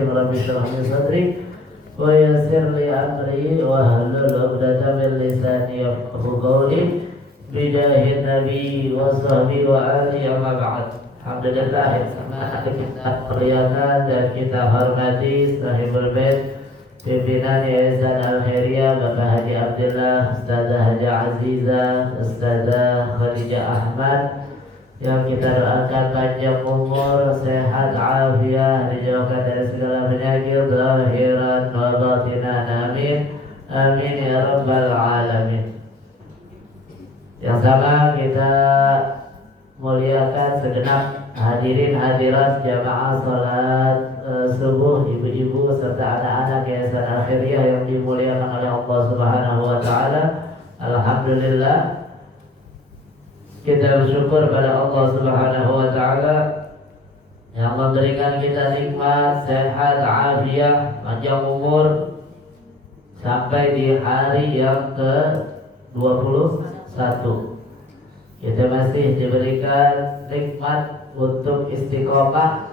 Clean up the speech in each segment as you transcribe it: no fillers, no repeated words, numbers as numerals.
Hakim Rabbi shrah li sadri wa yassir li amri wahlul 'uqdatam min lisani yafqahu qawli bijahin nabi wa sahbihi wa alihi amma ba'd. Alhamdulillah yang sama kita muliakan dan kita hormati sahibul bait pimpinan Yayasan Al-Khairiyah Bapak Haji Abdullah, Ustazah Haji Azizah, Ustazah Khadijah Ahmad, yang kita doakan panjang umur, sehat, afiat, dijauhkan dari segala penyakit zahiran wa batinan. Amin. Amin ya rabbal alamin. Yang sama kita muliakan segenap hadirin hadirat jamaah salat subuh, ibu-ibu serta anak-anak Yayasan Al-Khairiyah yang dimuliakan oleh Allah Subhanahu wa taala. Alhamdulillah, kita bersyukur pada Allah Subhanahu wa taala yang memberikan kita nikmat, sehat, afiat, panjang umur sampai di hari yang ke-21. Kita masih diberikan nikmat untuk istiqomah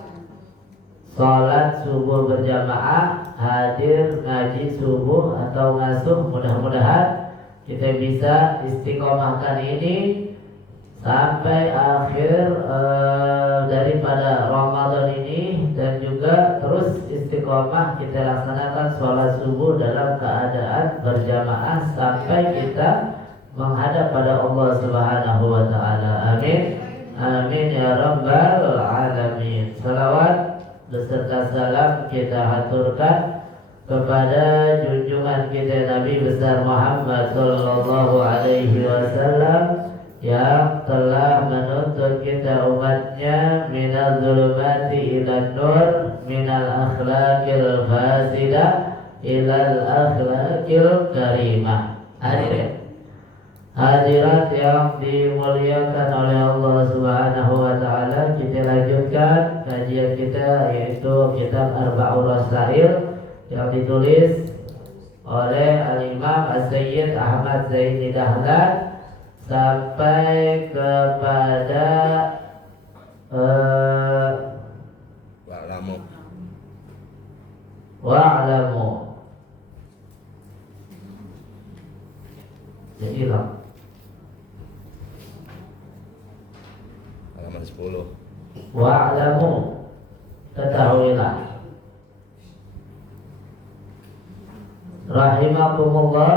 salat subuh berjamaah, hadir ngaji subuh atau ngasuh. Mudah-mudahan kita bisa istiqomahkan ini sampai akhir daripada Ramadan ini, dan juga terus istiqomah kita laksanakan sholat subuh dalam keadaan berjamaah sampai kita menghadap pada Allah Subhanahu wa taala. Amin. Amin ya rabbal alamin. Salawat beserta salam kita haturkan kepada junjungan kita Nabi besar Muhammad sallallahu alaihi wasallam yang telah menuntut kita umatnya minal zulumati ilan nur, minal akhlaqil fasidah ilal akhlaqil karimah. Hadirat yang dimuliakan oleh Allah Subhanahu wa taala, kita lanjutkan kajian kita, yaitu kitab Arba'ur Rasail yang ditulis oleh Al-Imam As-Sayyid Ahmad Zaini Dahlan sampai kepada wa'lamu. Jadi lah halaman 10. Wa'lamu, ketahuilah, rahimakumullah,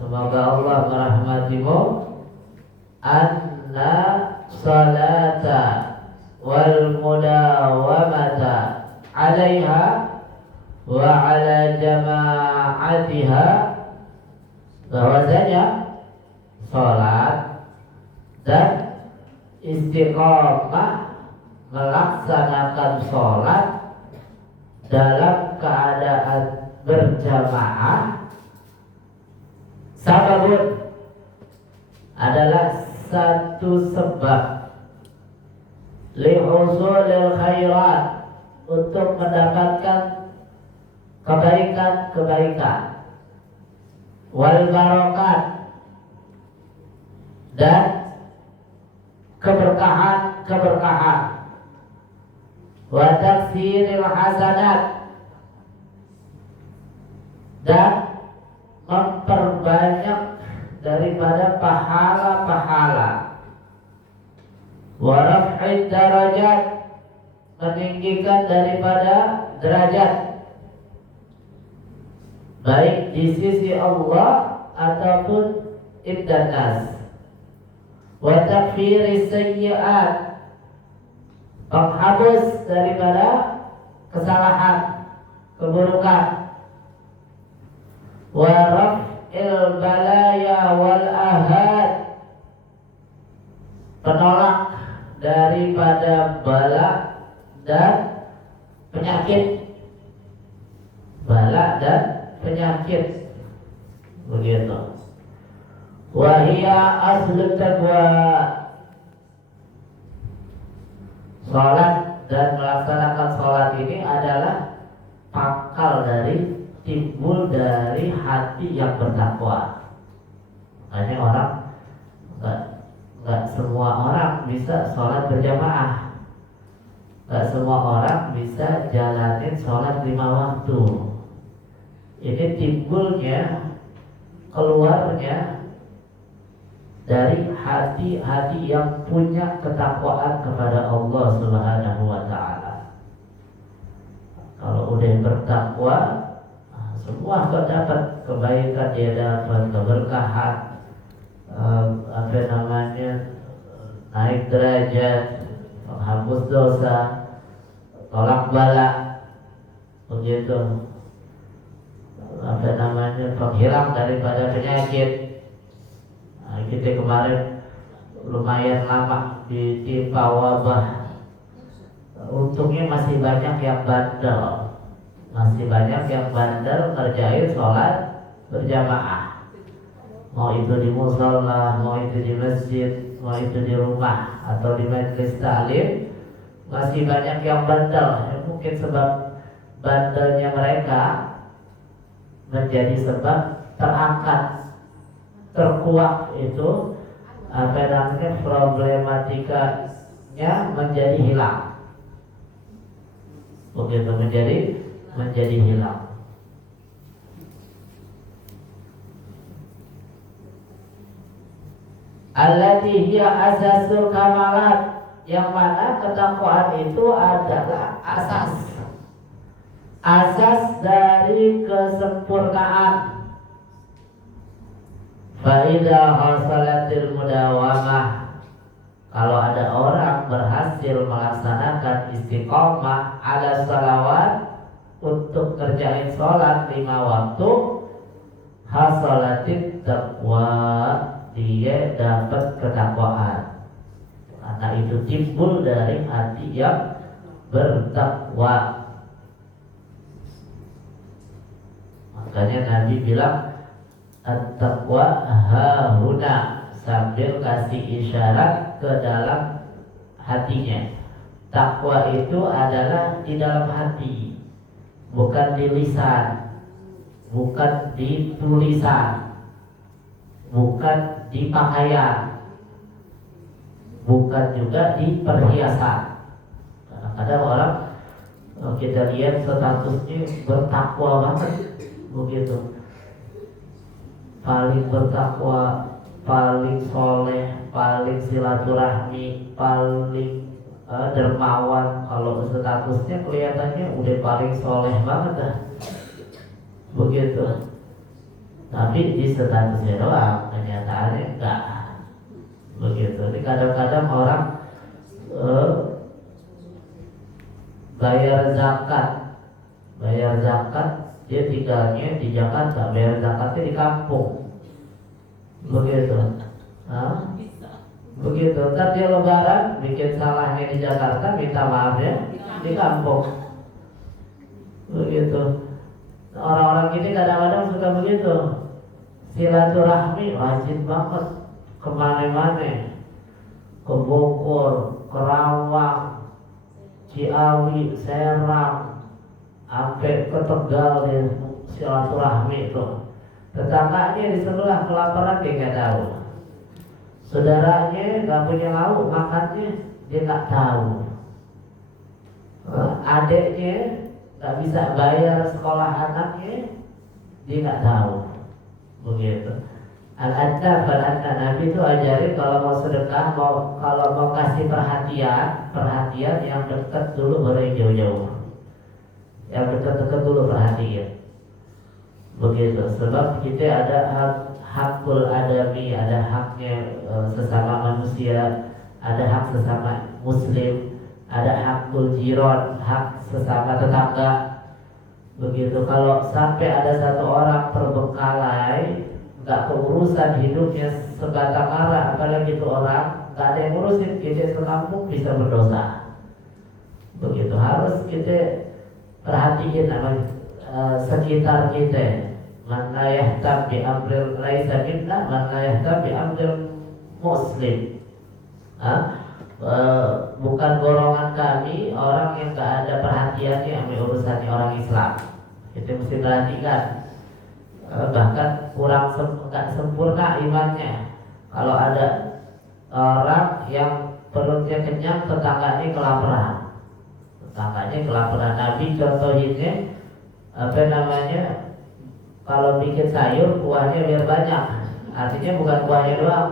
semoga Allah merahmatimu, anna salata wal mudawamata alaiha wa ala jama'atiha, bahwasanya salat dan istiqomah melaksanakan salat dalam keadaan berjamaah sababun, adalah satu sebab lihusulil khairat, untuk mendapatkan kebaikan-kebaikan, wal barokat, dan keberkahan-keberkahan, wa taksiril hasanat, dan memperbanyak daripada pahala-pahala, wa raf'id darajat, meninggikan daripada derajat, baik di sisi Allah ataupun indan nas, wa takfiris sayyi'at, menghapus daripada kesalahan, keburukan, wa raf'il balaya wal ahad, penolak daripada bala dan penyakit, bala dan penyakit, begitu. Wahia aslu taqwa, salat dan melaksanakan salat ini adalah pangkal dari, timbul dari hati yang bertakwa. Makanya orang nggak semua orang bisa sholat berjamaah. Gak semua orang bisa jalanin sholat 5 waktu. Ini timbulnya, keluarnya dari hati-hati yang punya ketakwaan kepada Allah Subhanahu wa Ta'ala. Kalau udah bertakwa, semua kau dapat kebaikan, dia dapat keberkahan, naik derajat, menghapus dosa, tolak bala, begitu, penghilang daripada penyakit. Kita kemarin lumayan lama ditimpa wabah. Untungnya masih banyak yang bandel, ngerjain sholat berjamaah. Mau itu di musola, mau itu di masjid, mau itu di rumah atau di majelis taklim, masih banyak yang bandel. Mungkin sebab bandelnya mereka menjadi sebab terkuak itu problematikanya menjadi hilang. Begitu menjadi hilang. Allati hiya asasul kamalat, yang mana ketakwaan itu adalah asas dari kesempurnaan. Fa idza hasalatil mudawamah, kalau ada orang berhasil melaksanakan istiqomah ala salawat, untuk kerjain sholat 5 waktu, hasalatit taqwa, dia dapat ketakwaan. Karena itu timbul dari hati yang bertakwa. Makanya Nabi bilang at-taqwa hahuna, sambil kasih isyarat ke dalam hatinya. Takwa itu adalah di dalam hati, bukan di lisan, bukan di tulisan, bukan di pakaian, bukan juga di perhiasan. Kadang-kadang orang kita lihat statusnya bertakwa banget, begitu, paling bertakwa, paling soleh, paling silaturahmi, paling dermawan. Kalau statusnya kelihatannya udah paling soleh banget dah, begitu. Tapi di statusnya doang, kenyataannya enggak begitu. Jadi kadang-kadang orang bayar zakat, dia tinggalnya di Jakarta, bayar zakatnya di kampung, begitu. Begitu, ntar dia lebaran bikin salahnya di Jakarta, minta maafnya di kampung, begitu. Orang-orang gini kadang-kadang suka begitu. Silaturahmi wajib banget, kemana-mana, ke Bogor, Kerawang, Ciawi, Serang, sampai ke Tegal dia silaturahmi itu. Tetangganya di sebelah kelaparan dia nggak tahu, saudaranya nggak punya lauk makannya dia nggak tahu, adiknya nggak bisa bayar sekolah anaknya dia nggak tahu, begitu. Al-adab Nabi itu ajari kalau mau sedekah, kalau mau kasih perhatian yang dekat dulu, baru yang jauh-jauh. Yang dekat-dekat dulu perhatian, begitu. Sebab kita ada hakul adami, ada haknya sesama manusia, ada hak sesama muslim, ada hakul jiron, hak sesama tetangga, begitu. Kalau sampai ada satu orang terbengkalai, nggak keurusan hidupnya sebatang kara, apalagi itu orang nggak ada yang ngurusin, kita sekampung bisa berdosa, begitu. Harus kita perhatiin sekitar kita. Man la yahtam bi amril laisa minna, man la yahtam bi amril muslim. Bukan golongan kami orang yang nggak ada perhatiannya sama urusannya orang Islam. Itu mesti perhatikan. Bahkan nggak sempurna imannya. Kalau ada orang yang perutnya kenyang, tetangganya kelaparan, Makanya kelaparan Nabi contohnya apa namanya, kalau bikin sayur kuahnya biar banyak, artinya bukan kuahnya doang,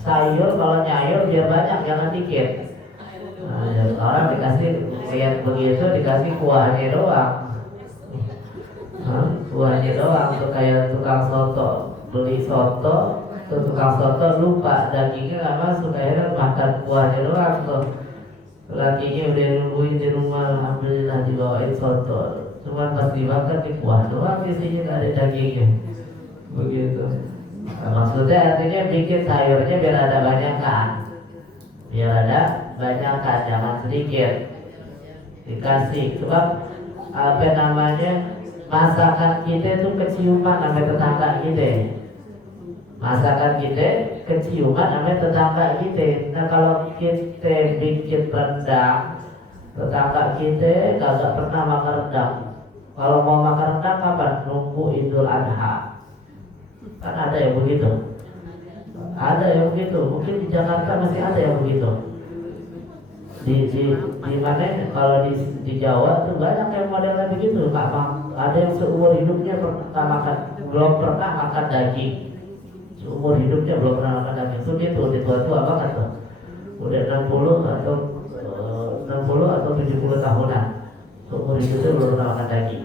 sayur kalau nyayur biar banyak jangan dikit. Nah, ya, orang dikasih lihat begitu dikasih kuahnya doang. Kuahnya doang tuh kayak tukang soto, beli soto tuh tukang soto lupa dagingnya nggak masuk, akhirnya makan kuahnya doang tuh. Lakinya udah nungguin di rumah, alhamdulillah dibawain soto, cuma pas dimakan di kuah doang isinya nggak ada dagingnya. Begitu. Nah, maksudnya artinya bikin sayurnya biar ada banyakan, jangan sedikit dikasih. Sebab apa namanya, masakan kita itu keciuman sampai tetangga kita. Masakan kita keciuman sampai tetangga kita. Nah kalau kita bikin rendang, tetangga kita kagak pernah makan rendang. Kalau mau makan rendang kapan? Nunggu Idul Adha. Kan ada yang begitu. Ada yang begitu. Mungkin di Jakarta masih ada yang begitu. Di mana? Kalau di Jawa tuh banyak yang modelnya begitu. Ada yang seumur hidupnya belum pernah makan daging. Seumur hidupnya belum pernah makan daging. Itu dia tuh, di tua-tua banget tuh. Udah 60 atau 70 tahunan. Seumur hidupnya belum pernah makan daging.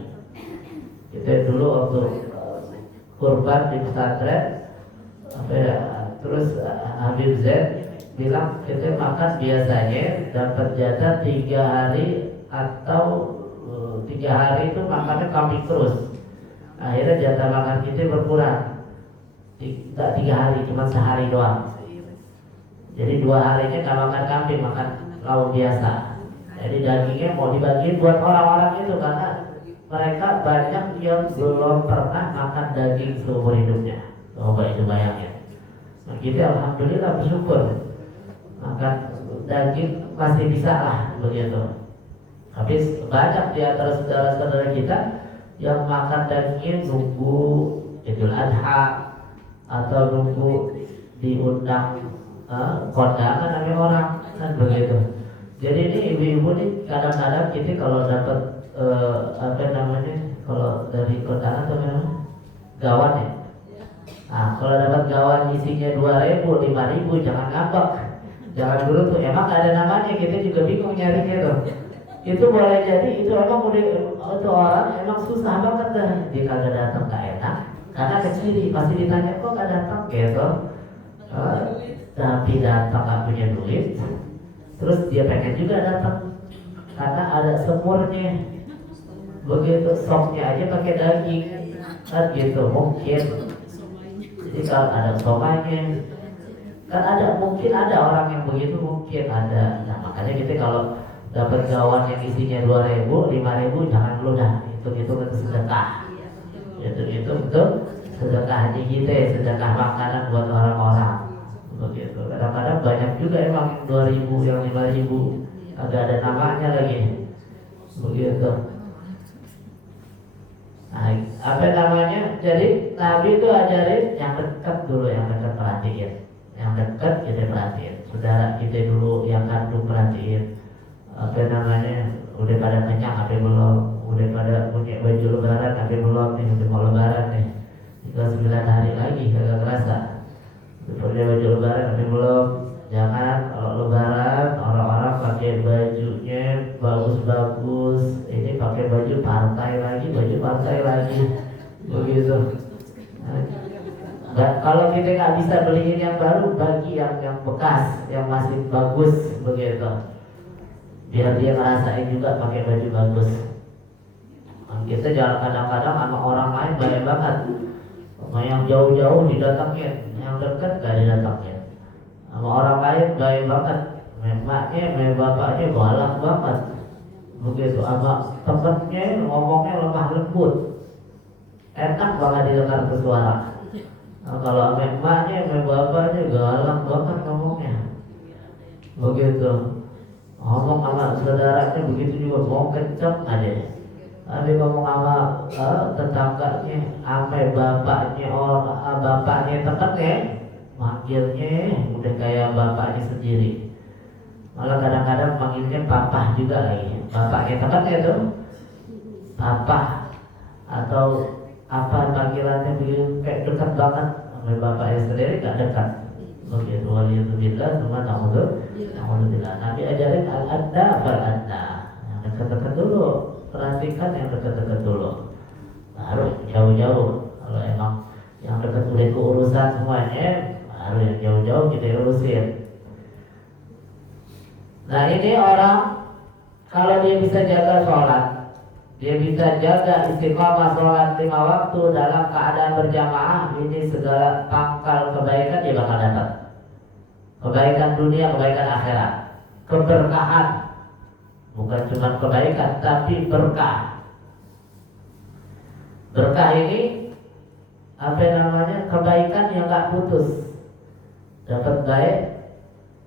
Kita dulu waktu kurban di pesantren, terus Habib Z bilang kita makan biasanya dapat jatah 3 hari atau 3 hari itu makannya kambing terus. Akhirnya jatah makan kita berkurang. Tidak 3 hari, cuma sehari doang. Jadi 2 harinya nggak makan kambing, makan lauk biasa. Jadi dagingnya mau dibagiin buat orang-orang itu karena mereka banyak yang belum pernah makan daging seumur hidupnya. Coba itu bayangin. Nah, kita alhamdulillah bersyukur makan daging masih bisa lah begitu. Tapi banyak di antara saudara-saudara kita yang makan dagingnya nunggu Idul Adha atau nunggu diundang kondangan sama orang kan begitu. Jadi ini ibu-ibu nih kadang-kadang kita kalau dapat apa namanya, kalau dari kondangan atau memang gawan ya. Nah, kalau dapat gawan isinya 2.000, 5.000 jangan ngambek. Jangan dulu tuh emang gak ada namanya, kita juga bingung nyarinya tuh. Itu boleh jadi itu emang udah itu orang emang susah banget dah. Dia kagak datang gak enak karena kecil pasti ditanya kok gak datang gitu. Tapi datang gak punya duit. Terus dia pengen juga datang karena ada semurnya. Begitu sopnya aja pakai daging kan gitu mungkin. Jadi kalau ada somanya kan ada, mungkin ada orang yang begitu, mungkin ada. Nah makanya kita kalau dapat gawan yang isinya 2.000, 5.000 jangan dulu dah, itu sedekah. Itu betul sedekah haji kita, sedekah makanan buat orang-orang. Begitu. Kadang-kadang banyak juga emang 2.000, yang 5.000 agak ada namanya lagi. Begitu. Nah, apa namanya? Jadi Nabi itu ajarin yang dekat dulu, yang dekat perhatiin. Yang dekat kita perhatiin. Saudara kita dulu yang kandung perhatiin. Apa namanya? Udah pada kenyang apa belum? Udah pada punya baju lebaran apa belum nih? Udah mau lebaran nih. Tinggal 9 hari lagi kagak kerasa. Udah punya baju lebaran apa belum? Jangan kalau lebaran orang-orang pakai bajunya bagus-bagus, ini pakai baju partai lagi, begitu. Nah, kalau kita nggak bisa beliin yang baru, bagi yang bekas, yang masih bagus, begitu. Biar dia ngerasain juga pakai baju bagus. Nah, kita jangan kadang-kadang sama orang lain banyak banget, sama yang jauh-jauh didatangin, yang dekat gak didatangin. Sama orang lain baik banget, emaknya, bapaknya galak banget, begitu. Sama temennya ngomongnya lemah lembut, enak banget didengar suara. Nah, kalau sama emaknya, bapaknya galak banget ngomongnya, begitu. Ngomong sama saudaranya begitu juga, mau kenceng aja. Tapi ngomong sama tetangganya, sama bapaknya temennya, manggilnya udah kayak bapaknya sendiri. Malah kadang-kadang panggilnya papa juga lagi. Papa yang tepatnya itu papa atau apa panggilannya begitu kayak dekat banget sama bapaknya sendiri, gak dekat. Begitu waliyadzubillah, cuma naudzubillah. Nabi ajarin al-adna fal-adna. Yang dekat-dekat dulu, perhatikan yang dekat-dekat dulu. Baru jauh-jauh. Kalau emang yang dekat udah keurusan semuanya, baru yang jauh-jauh kita urusin. Nah ini orang kalau dia bisa jaga sholat, dia bisa jaga istiqamah sholat 5 waktu dalam keadaan berjamaah, ini segala pangkal kebaikan dia bakal dapat. Kebaikan dunia, kebaikan akhirat, keberkahan. Bukan cuma kebaikan, tapi berkah. Berkah ini apa namanya? Kebaikan yang gak putus. Dapat baik,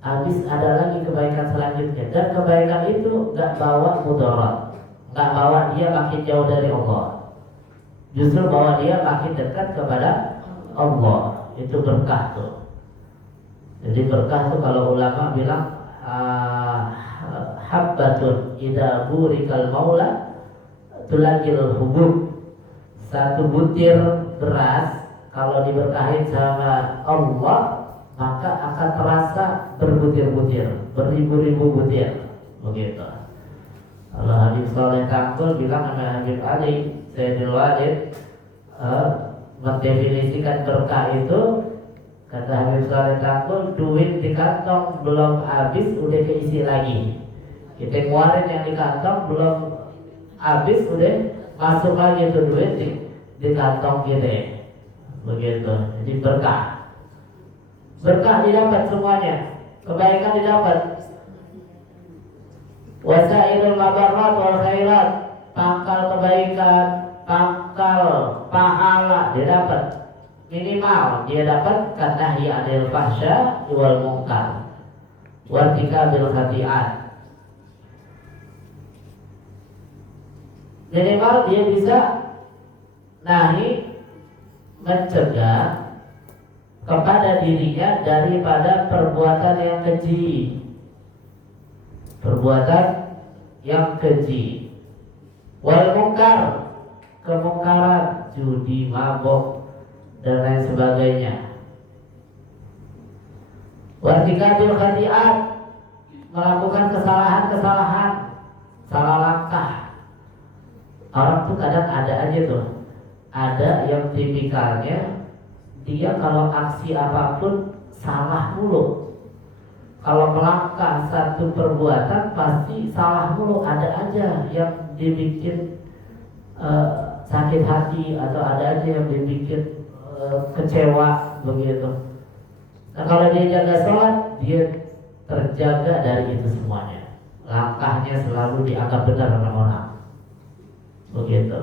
habis ada lagi kebaikan selanjutnya. Dan kebaikan itu gak bawa mudarat, gak bawa dia makin jauh dari Allah, justru bawa dia makin dekat kepada Allah. Itu berkah tuh. Jadi berkah tuh kalau ulama bilang habbatun idza burikal maula tulakil hubub. Satu butir beras kalau diberkahin sama Allah maka akan terasa berbutir-butir, beribu-ribu butir. Begitu. Kalau Habib Saleh Tangkul bilang sama Habib Ali Sayyidul Walid mendefinisikan berkah itu, kata Habib Saleh Tangkul, duit di kantong belum habis udah keisi lagi. Kita keluarin yang di kantong belum habis udah masuk lagi itu duit di kantong kita. Begitu. Jadi berkah. Berkah didapat semuanya, kebaikan didapat. Wasailul mabarat wal khairat, pangkal kebaikan, pangkal pahala didapat. Minimal dia dapat karena hi adil fahsya wal munkar wartika bil khati'at. Minimal dia bisa nahi, mencegah kepada dirinya daripada perbuatan yang keji. Perbuatan yang keji. Wal munkar, kemungkaran, judi, mabok dan lain sebagainya. Wartikabil khati'at, melakukan kesalahan-kesalahan, salah langkah. Orang tuh kadang ada aja tuh, ada yang tipikalnya dia kalau aksi apapun salah mulu. Kalau melangkah satu perbuatan pasti salah mulu. Ada aja yang dibikin sakit hati atau ada aja yang dibikin kecewa begitu. Nah kalau dia jaga sholat, dia terjaga dari itu semuanya. Langkahnya selalu dianggap benar oleh orang. Begitu.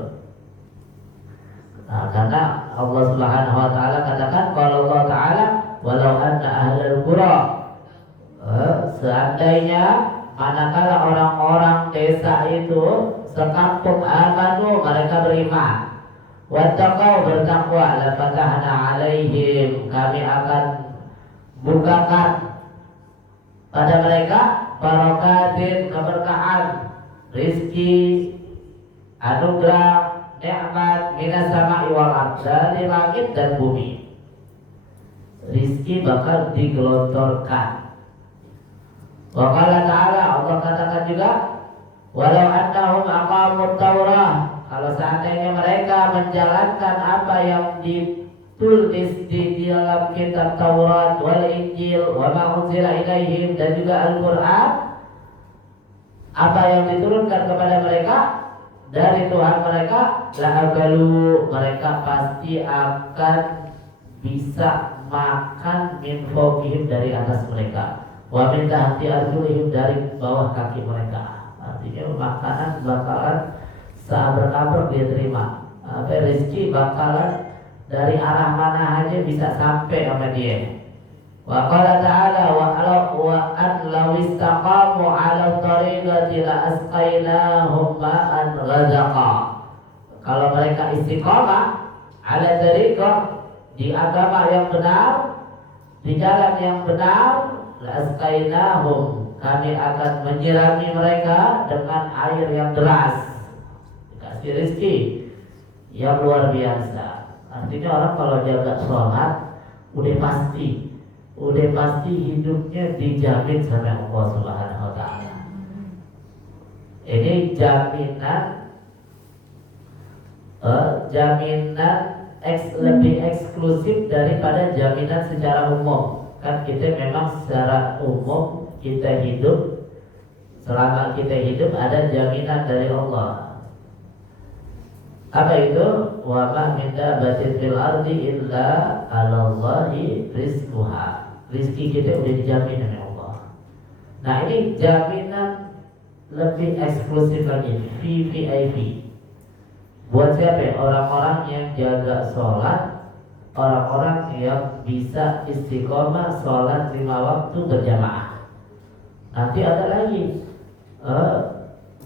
Nah, karena Allah Subhanahu wa taala katakan, kalau Allah taala walau anna ahlul qura, seandainya manakala orang-orang desa itu sekampung amanu, mereka beriman, wattaqau, bertakwa, la fatahna alaihim, kami akan bukakan pada mereka barakatin, keberkahan, rizki, anugerah, nikmat minas sama'i wal ardh, dari langit dan bumi. Rizki bakal digelontorkan. Wa qala ta'ala, Allah katakan juga, walau annahum aqamut taurah, kalau seandainya mereka menjalankan apa yang ditulis di dalam kitab Taurat wal Injil wa ma unzila ilaihim, dan juga Al-Qur'an, apa yang diturunkan kepada mereka dari Tuhan mereka, la'akalu, mereka pasti akan bisa makan min fawqihim, dari atas mereka, wa min tahti arjulihim, dari bawah kaki mereka. Artinya makanan bakalan seabrek-abrek dia terima. Rezeki bakalan dari arah mana aja bisa sampai sama dia. Wa qala ta'ala wa an law istaqamu 'ala tariqati la asqainahum ma'an ghadaqa. Kalau mereka istiqamah 'ala tariqah, di agama yang benar, di jalan yang benar, la asqainahum, kami akan menyirami mereka dengan air yang deras. Dikasih rezeki yang luar biasa. Artinya orang kalau jaga sholat udah pasti hidupnya dijamin sama Allah Subhanahu wa taala. Ini jaminan lebih eksklusif daripada jaminan secara umum. Kan kita memang secara umum kita hidup, selama kita hidup ada jaminan dari Allah. Apa itu? Wa ma min dabbatin fil ardi illa 'alallahi rizquha. Rizki kita udah dijamin oleh Allah. Nah, ini jaminan lebih eksklusif lagi, VVIP. Buat siapa ya? Orang-orang yang jaga sholat, orang-orang yang bisa istiqomah sholat 5 waktu berjamaah. Nanti ada lagi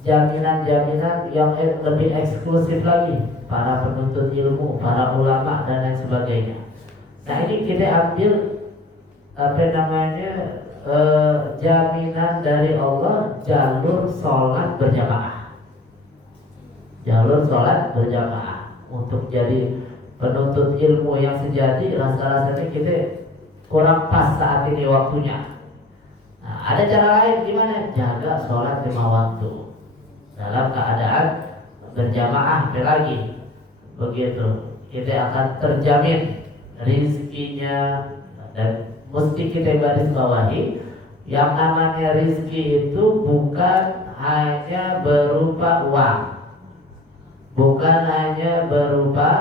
jaminan-jaminan yang lebih eksklusif lagi, para penuntut ilmu, para ulama dan lain sebagainya. Nah, ini kita ambil jaminan dari Allah, jalur sholat berjamaah. Jalur sholat berjamaah untuk jadi penuntut ilmu yang sejati, rasa-rasanya kita kurang pas saat ini waktunya. Nah, ada cara lain gimana? Jaga sholat 5 waktu dalam keadaan berjamaah lagi. Begitu kita akan terjamin rizkinya. Dan mesti kita garis bawahi, yang namanya rizki itu bukan hanya berupa uang, bukan hanya berupa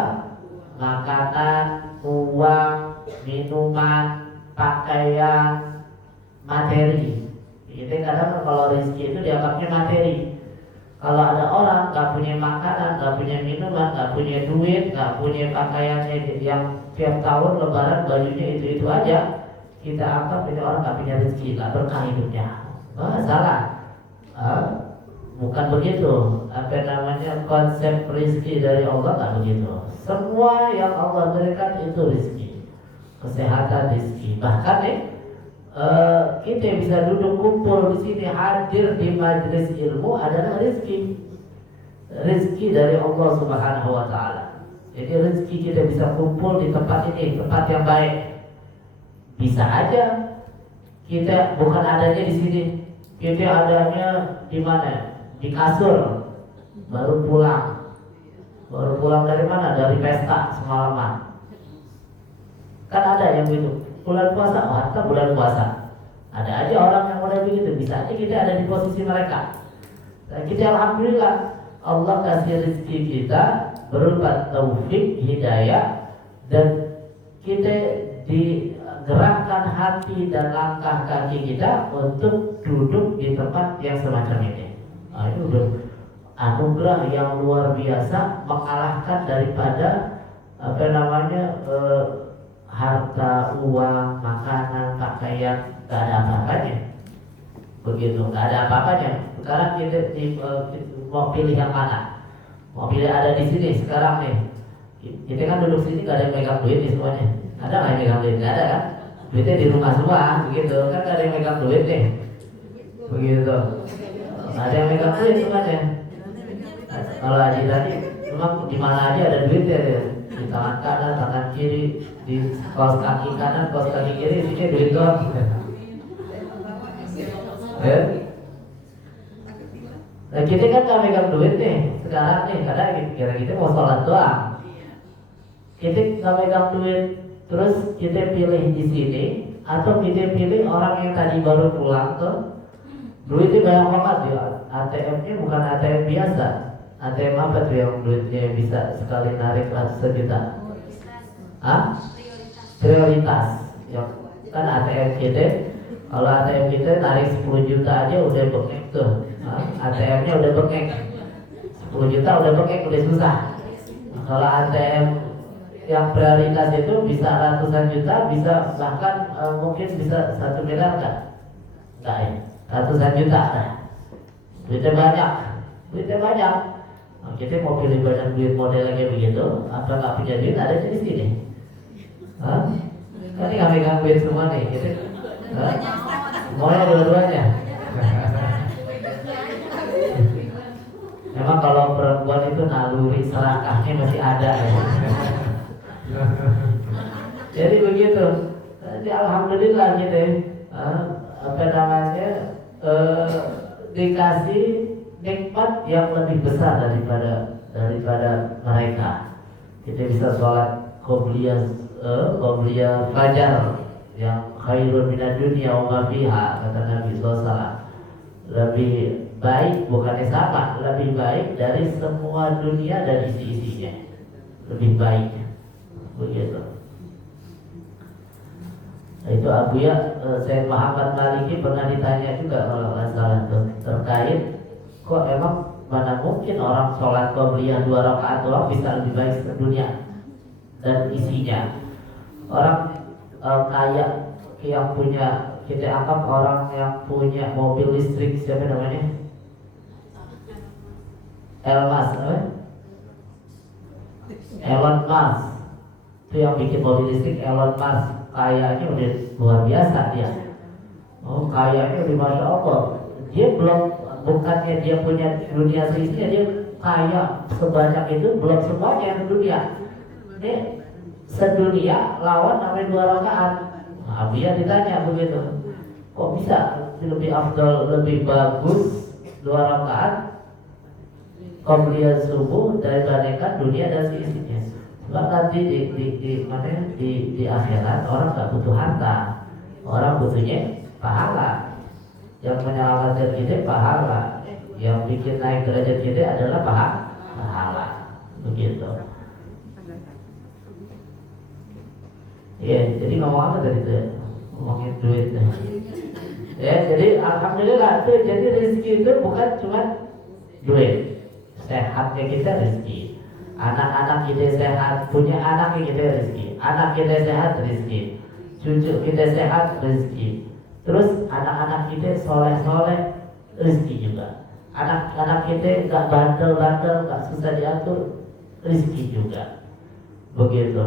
makanan, uang, minuman, pakaian, materi. Kita kadang kalau rizki itu dianggapnya materi. Kalau ada orang gak punya makanan, gak punya minuman, gak punya duit, gak punya pakaiannya yang tiap tahun lebaran bajunya itu aja, kita anggap ini orang gak punya rezeki, gak berkah hidupnya. Salah. Bukan begitu. Konsep rezeki dari Allah gak begitu. Semua yang Allah berikan itu rezeki. Kesehatan rezeki. Bahkan kita bisa duduk kumpul di sini, hadir di majelis ilmu adalah rezeki. Rezeki dari Allah Subhanahu wa taala. Jadi rezeki kita bisa kumpul di tempat ini, tempat yang baik. Bisa aja kita bukan adanya di sini, kita adanya di mana? Di kasur. Baru pulang dari mana? Dari pesta semalaman. Kan ada yang begitu. Bulan puasa, atau bulan puasa. Ada aja orang yang mulai begitu. Bisa aja kita ada di posisi mereka. Dan kita alhamdulillah Allah kasih rezeki kita berupa taufik, hidayah, dan kita digerakkan hati dan langkah kaki kita untuk duduk di tempat yang semacam ini. Nah, itu udah anugerah yang luar biasa, mengalahkan daripada harta, uang, makanan, pakaian, gak ada apa-apanya. Begitu, gak ada apa-apanya. Sekarang kita mau pilih yang mana? Mau pilih ada di sini sekarang nih. Kita kan duduk sini gak ada yang megang duit nih semuanya. Ada nggak yang megang duit? Gak ada kan? Duitnya di rumah semua, begitu kan? Gak ada yang megang duit nih. Begitu. Gak ada yang megang duit semuanya. Kalau Haji tadi, memang di mana aja ada duitnya ya. Di tangan kanan, tangan kiri, di kaos kaki kanan, kaos kaki kiri, isinya duit doang. Nah, kita kan gak megang duit nih sekarang nih, karena kita mau sholat doang. Kita gak megang duit, terus kita pilih di sini, atau kita pilih orang yang tadi baru pulang tuh, duitnya banyak banget ya. ATM-nya bukan ATM biasa. ATM apa tuh yang duitnya bisa sekali narik ratusan juta? Prioritas. Yang kan ATM kita, kalau ATM kita narik 10 juta aja udah bengek tuh. ATM-nya udah bengek. 10 juta udah bengek, udah susah. Kalau ATM yang prioritas itu bisa ratusan juta, bisa bahkan mungkin bisa 1 miliar kan? Enggak ya, ratusan juta kan? Duitnya banyak. Nah, kita mau pilih banyak duit model kayak begitu, apa nggak punya duit ada di sini? Kan ini nggak megang duit semua nih, gitu. Semuanya dua-duanya. Memang kalau perempuan itu naluri serakahnya masih ada ya. Jadi begitu. Jadi alhamdulillah gitu ya. Apa namanya dikasih nikmat yang lebih besar daripada mereka. Kita bisa sholat qobliyah fajar yang khairun minad dunya wa ma fiha, kata Nabi SAW. Lebih baik, bukannya sama, lebih baik dari semua dunia dan isi-isinya. Lebih baik. Begitu. Itu Abuya Sayyid Muhammad Maliki pernah ditanya juga kalau nggak salah terkait kok emang mana mungkin orang sholat qobliyah 2 rakaat doang bisa lebih baik sedunia dan isinya. Orang kaya yang punya, kita anggap orang yang punya mobil listrik, siapa namanya? Elon Musk. Itu yang bikin mobil listrik Elon Musk. Kayaknya udah luar biasa dia. Oh, kayaknya udah masya Allah. Dia belum, bukannya dia punya dunia seisinya, dia kaya sebanyak itu belum semuanya dunia. Ini sedunia lawan namanya 2 rakaat. Nah, dia ditanya begitu, kok bisa lebih afdal, lebih bagus 2 rakaat qobliyah subuh dibandingkan dunia dan seisinya. Sebab nanti di akhirat orang nggak butuh harta, orang butuhnya pahala. Yang menyelamatkan kita pahala, yang bikin naik derajat kita adalah pahala. Begitu. Ya, jadi ngomong apa tadi tuh? Ngomongin duit. Ya, jadi alhamdulillah tuh, jadi rezeki itu bukan cuma duit. Sehatnya kita rezeki. Anak-anak kita sehat, punya anak kita rezeki. Anak kita sehat rezeki. Cucu kita sehat rezeki. Terus anak-anak kita soleh-soleh rezeki juga. Anak-anak kita gak bandel-bandel, gak susah diatur, rezeki juga. Begitu.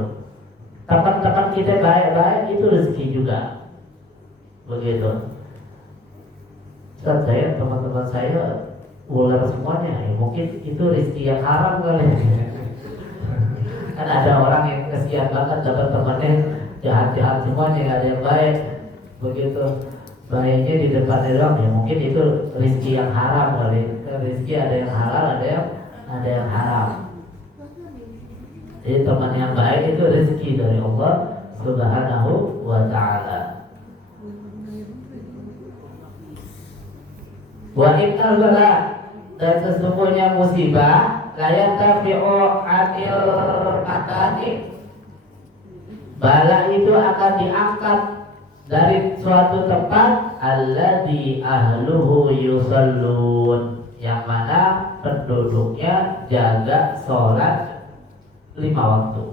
Teman-teman kita baik-baik, itu rezeki juga. Begitu. Saya, teman-teman saya ular semuanya, ya mungkin itu rezeki yang haram kali. Kan ada orang yang kesian banget dapat temannya jahat-jahat semuanya, gak ada yang baik. Begitu. Baiknya di depannya doang, ya mungkin itu rezeki yang haram kali. Rezeki ada yang halal, ada yang haram. Jadi teman yang baik itu rezeki dari Allah Subhanahu wa ta'ala. Wa innal bala, dan sesungguhnya musibah la yantafi'u 'anil makani. Bala itu akan diangkat dari suatu tempat alladzi ahluhu yusallun, yang mana penduduknya jaga sholat 5 waktu.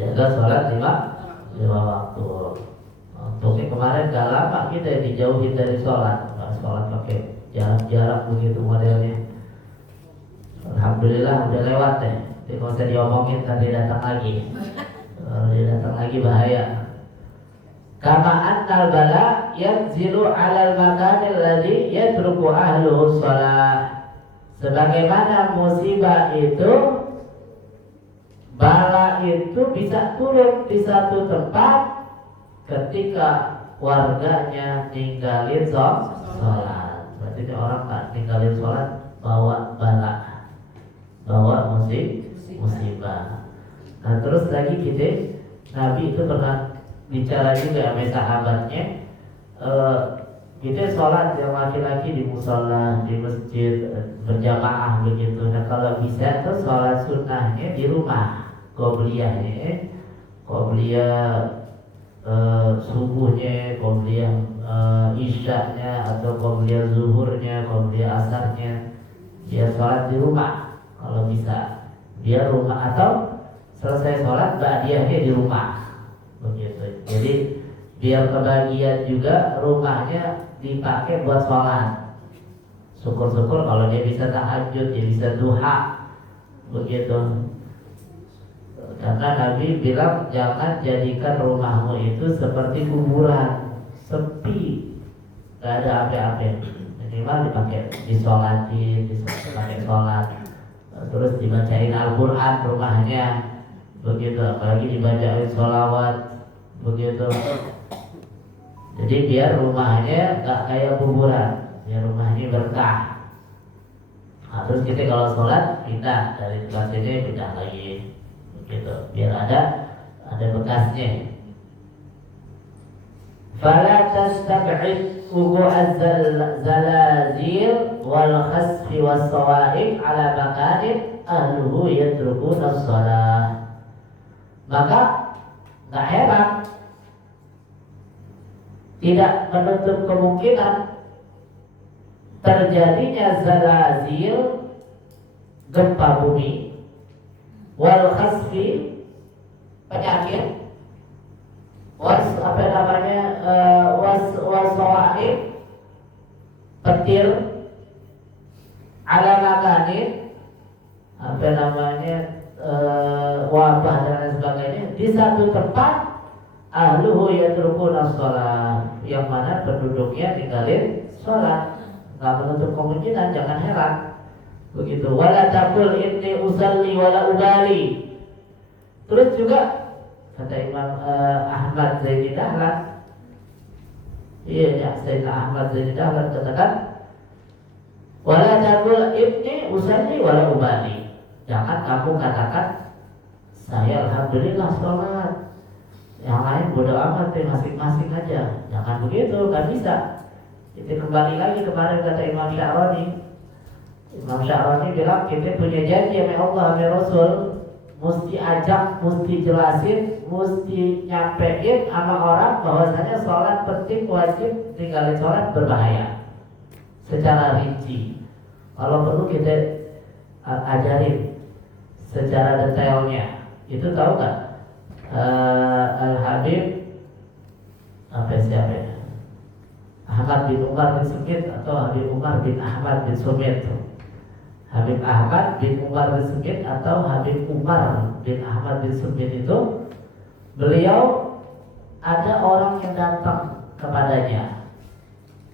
Jaga sholat 5 waktu. Untuknya kemarin gak lama kita dijauhin dari sholat. Sholat pakai jarak begitu modelnya. Alhamdulillah udah lewat deh. Jadi kalau saya diomongin tadi datang lagi. Kalau dia datang lagi bahaya. Kama annal bala yanzilu 'alal makanil ladzi yatruku ahluhu shalah. Sebagaimana musibah itu, bala itu bisa turun di satu tempat ketika warganya ninggalin sholat. Berarti orang tak ninggalin sholat bawa bala, bawa musibah. Nah terus lagi kita, Nabi itu pernah bicara juga sama sahabatnya, kita sholat yang laki-laki di musola, di masjid berjamaah begitu. Nah kalau bisa tuh sholat sunnahnya di rumah, qobliyahnya, qobliyah subuhnya, qobliyah isyaknya, atau qobliyah zuhurnya, qobliyah asarnya, dia sholat di rumah kalau bisa. Dia rumah atau selesai sholat ba'diyahnya di rumah begitu. Jadi biar kebagian juga rumahnya dipakai buat sholat. Syukur-syukur kalau dia bisa tahajud, dia bisa duha begitu. Karena Nabi bilang jangan jadikan rumahmu itu seperti kuburan, sepi, nggak ada apa-apa. Minimal dipakai disolatin, dipakai sholat, terus dibacain Al-Quran rumahnya, begitu. Apalagi dibacain sholawat, begitu. Jadi biar rumahnya nggak kayak kuburan, biar rumahnya berkah. Nah, terus kita kalau sholat pindah dari tempat ini pindah lagi, begitu. Biar ada bekasnya. Fala tastab'id wuqu'az zalazil wal khasfi was sawa'iq ala makanin ahluhu yatrukuna shalah. Maka nggak heran, tidak menutup kemungkinan terjadinya zalazil, gempa bumi, wal khasfi, penyakit, was sawa'iq, petir, ala makanin, wabah dan lain sebagainya di satu tempat, ahluhu yatrukuna shalah, yang mana penduduknya tinggalin sholat. Nggak menutup kemungkinan, jangan heran, begitu. Wala taqul inni usalli wala ubali. Terus juga kata Imam Ahmad Zaini Dahlan, Sayyidina Ahmad Zaini Dahlan katakan, wala taqul inni usalli wala ubali. Jangan kamu katakan saya alhamdulillah sholat, yang lain bodo amat, masing-masing aja. Jangan begitu, nggak bisa. Itu kembali lagi kemarin kata Imam Sya'rani. Imam Sya'rani bilang kita punya janji sama Allah sama Rasul, mesti ajak, mesti jelasin, mesti nyampein sama orang bahwasanya sholat penting, wajib, tinggalin sholat berbahaya secara rinci. Kalau perlu kita ajarin secara detailnya. Itu tahu nggak? Al-Habib siapa ya? Ahmad bin Umar bin Sumit atau Habib Umar bin Ahmad bin Sumit. Habib Ahmad bin Umar bin Sumit atau Habib Umar bin Ahmad bin Sumit itu, beliau ada orang yang datang kepadanya.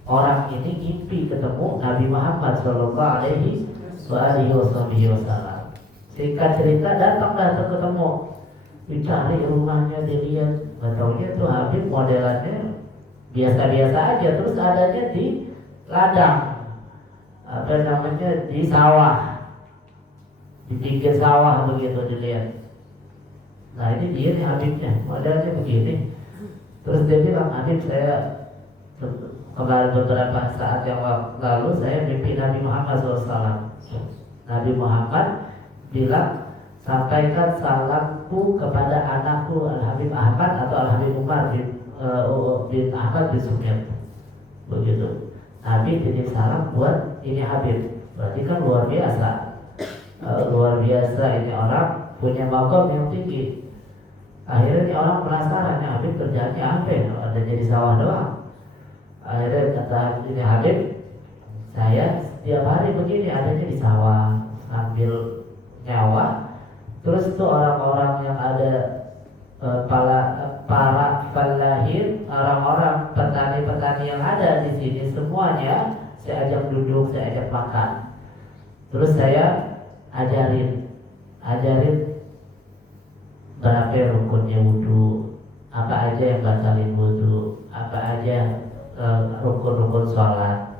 Orang ini mimpi ketemu Nabi Muhammad Shallallahu Alaihi Wasallam. Singkat cerita, datang ketemu, dicari rumahnya, dilihat, nggak taunya tuh Habib modelannya biasa-biasa aja, terus adanya di ladang, di sawah, di pinggir sawah begitu dilihat. Nah ini dia nih Habibnya, modelnya begini. Terus dia bilang, Habib, saya kemarin beberapa saat yang lalu saya mimpi Nabi Muhammad SAW. Nabi Muhammad bilang, sampaikan salamku kepada anakku Al-Habib Ahmad atau Al-Habib Umar bin Ahmad bin Sumit, begitu. Nabi titip salam buat ini Habib. Berarti kan luar biasa, luar biasa ini orang punya maqam yang tinggi. Akhirnya ini orang penasaran, ya Habib kerjaannya apa ya? Ada jadi sawah doang. Akhirnya kata ini Habib, saya setiap hari begini adanya di sawah sambil nyawa. Terus tuh orang-orang yang ada para falahin, orang-orang petani-petani yang ada di sini semuanya saya ajak duduk, saya ajak makan. Terus saya ajarin berapa rukunnya wudu, apa aja yang batalin wudu, apa aja rukun-rukun sholat,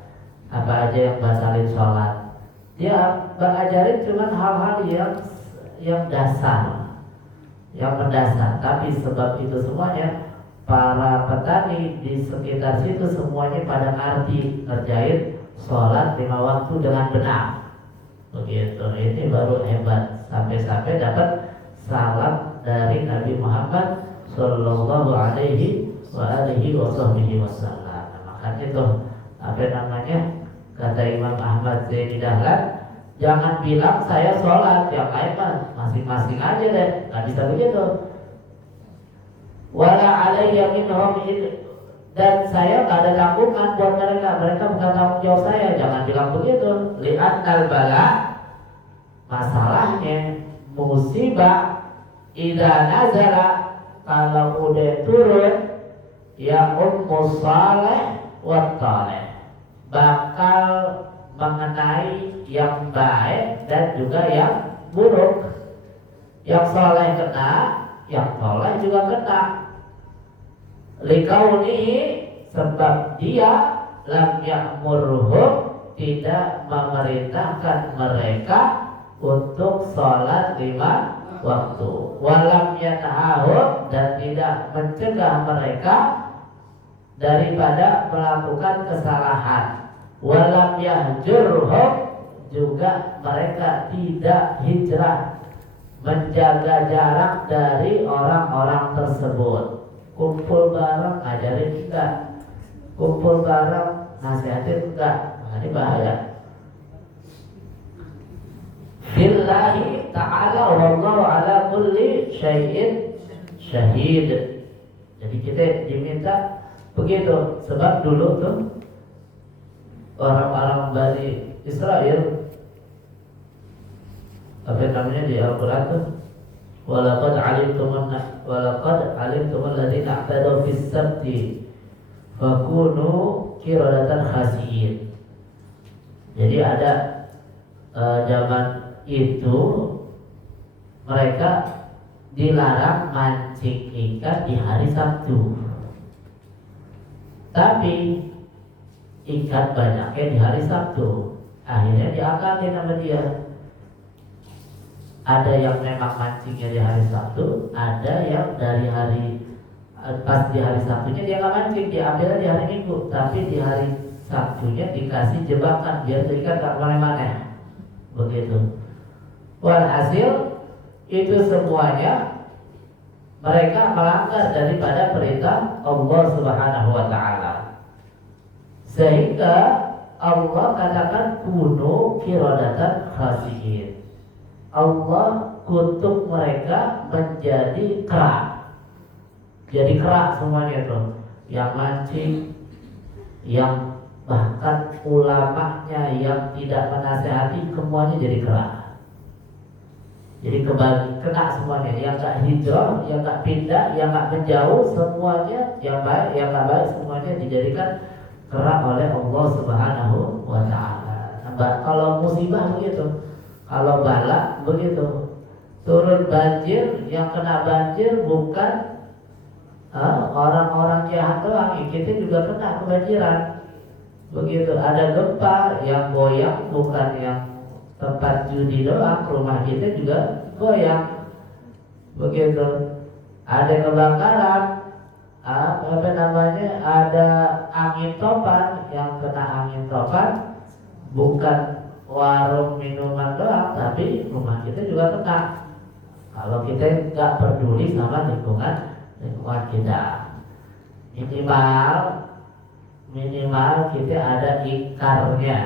apa aja yang batalin sholat. Dia mengajarin cuma hal-hal yang dasar, yang mendasar. Tapi sebab itu semuanya para petani di sekitar situ semuanya pada ngerjain sholat 5 waktu dengan benar, begitu. Ini baru hebat, sampai-sampai dapat salam dari Nabi Muhammad Sallallahu Alaihi Wasallam. Makanya itu kata Imam Ahmad Zaini Dahlan, jangan bilang saya sholat, yang lain mah masing-masing aja deh, nggak bisa begitu. Wala alayya minhum, dan saya nggak ada tanggungan buat mereka bukan tanggung jawab saya, jangan bilang begitu. Li'annal bala, masalahnya musibah idza nazala, kalau udah turun, ya ummu saleh wa taleh, bakal mengenai yang baik dan juga yang buruk. Yang soleh kena, yang soleh juga kena. Likauni, sebab dia lam ya'murhum, tidak memerintahkan mereka untuk sholat 5 waktu. Walam yanhahum, dan tidak mencegah mereka daripada melakukan kesalahan. Walam yahjurhum, juga mereka tidak hijrah, menjaga jarak dari orang-orang tersebut. Kumpul bareng ngajarin enggak, kumpul bareng nasihatin enggak. Nah, ini bahaya. Billahi ta'ala wallahu ala kulli syai'in syahid. Jadi kita diminta begitu. Sebab dulu tuh orang-orang Bani Israel, apa namanya di Al-Quran tuh, walaqad alimtum alladziina i'tadaw fis sabti fakunu qiradatan khasi'in. Jadi ada zaman itu mereka dilarang mancing ikan di hari Sabtu, tapi ikan banyaknya di hari Sabtu. Akhirnya diakalin sama dia. Ada yang memang mancingnya di hari Sabtu, ada yang dari hari pas di hari Sabtunya dia nggak mancing, dia ambilnya di hari Minggu, tapi di hari Sabtunya dikasih jebakan biar ikan nggak kemana-mana. Begitu. Walhasil itu semuanya mereka melanggar daripada perintah Allah Subhanahu wa taala. Sehingga Allah katakan kunu qiradatan khasi'in. Allah kutuk mereka menjadi kerak. Jadi kerak semuanya tuh. Yang mancing, yang bahkan ulamanya yang tidak menasehati, semuanya jadi kerak. Jadi kena semuanya. Yang gak hijrah, yang gak pindah, yang gak menjauh, semuanya yang baik, yang gak baik, semuanya dijadikan kerak oleh Allah Subhanahu wa ta'ala. Kalau musibah begitu, kalau bala begitu, turun banjir, yang kena banjir bukan orang-orang jahat doang, kita juga kena kebanjiran. Begitu, ada gempa yang goyang bukan yang tempat judi doang, rumah kita juga goyang. Begitu, ada kebakaran, apa namanya, ada angin topan, yang kena angin topan bukan warung minuman doang, tapi rumah kita juga kena. Kalau kita nggak peduli sama lingkungan kita, minimal kita ada ikarnya.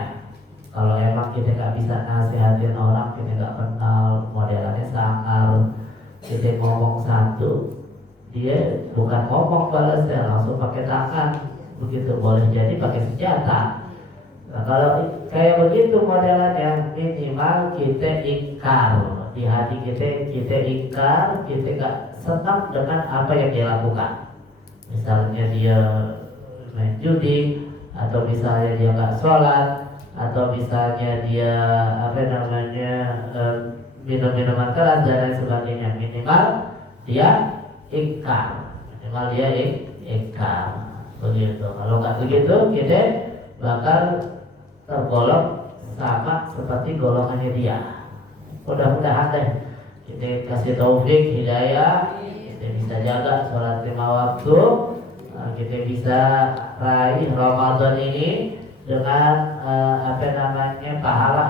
Kalau emang kita nggak bisa nasihatin orang, kita nggak kenal, modelannya sangar, kita ngomong satu, dia bukan ngomong balasnya, langsung pakai tangan. Begitu, boleh jadi pakai senjata. Nah, kalau kayak begitu modelannya, minimal kita ingkar di hati kita ingkar, kita gak senang dengan apa yang dia lakukan. Misalnya dia main judi, atau misalnya dia gak sholat, atau misalnya dia apa namanya minum-minuman keras dan lain sebagainya. Minimal dia ingkar, begitu. Kalau nggak begitu, kita bakal tergolong sama seperti golongannya dia. Mudah-mudahan deh kita kasih taufik hidayah, kita bisa jaga sholat 5 waktu, kita bisa raih Ramadan ini dengan apa namanya pahala